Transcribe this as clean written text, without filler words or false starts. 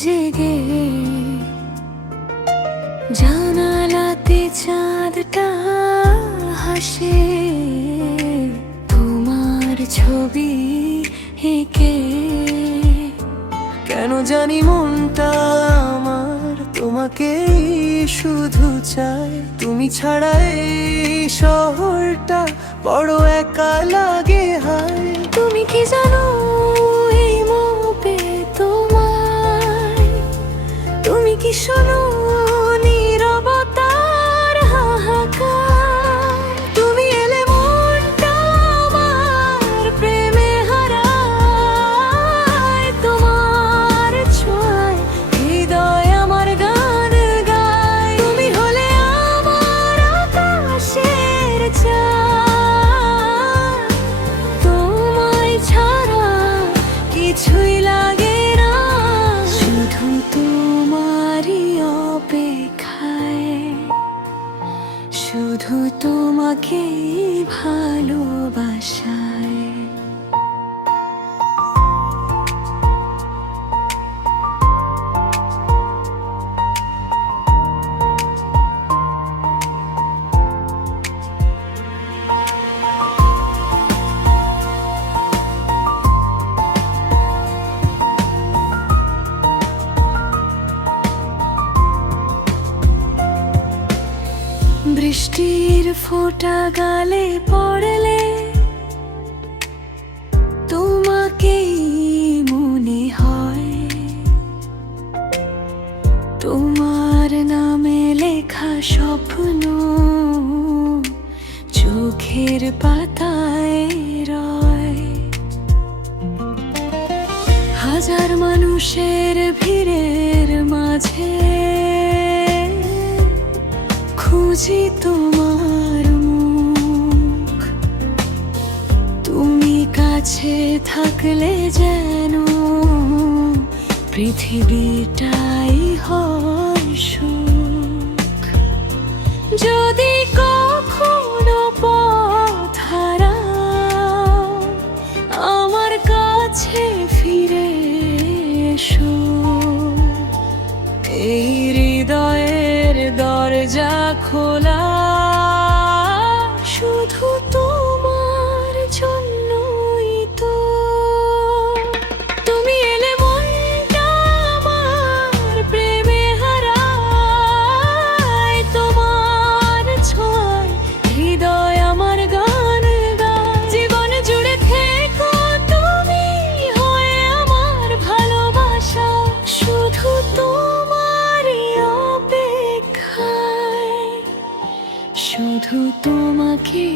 জেগে জানালাতে চাঁদটা হাসে, তোমার ছবি এঁকে। কেন জানি মনটা আমার তোমাকে শুধু চায়, তুমি ছাড়া এই শহরটা বড় একা লাগে। হায় তুমি কি জানো এই মোপে তোমায়, তুমি কি শোনো নীরবতার হাহাকার? তুমি এলে মনটা আমার প্রেমে হারায়, তোমার ছোঁয়ায় হৃদয় আমার গান গায়। তুমি হলে আমার আকাশের চাঁদ, তোমায় ছাড়া কিছুই লাগে না, শুধু তোমারই অপেক্ষায়, শুধু তোমাকেই ভালোবাসায়। বৃষ্টির ফোঁটা গালে পড়লে তোমাকেই মনে হয়, তোমার নামে লেখা স্বপ্ন চোখের পাতায় রয়। হাজার মানুষের ভিড়ের মাঝে খুঁজি তোমার মুখ, তুমি কাছে থাকলে যেন পৃথিবীটাই হয় সুখ। যদি কখনো পথ হারাও, আমার কাছে ফিরে এসো, এই হৃদয়ের দরজা খোলা শুধু তোমার জন্যই তো। তুমি এলে মনটা আমার প্রেমে হারায়, তোমার ছোঁয়ায় হৃদয় আমার গান গায়। জীবন জুড়ে থেকো তুমি হয়ে আমার ভালোবাসা, শুধু তোমারই অপেক্ষায়, শুধু তোমাকে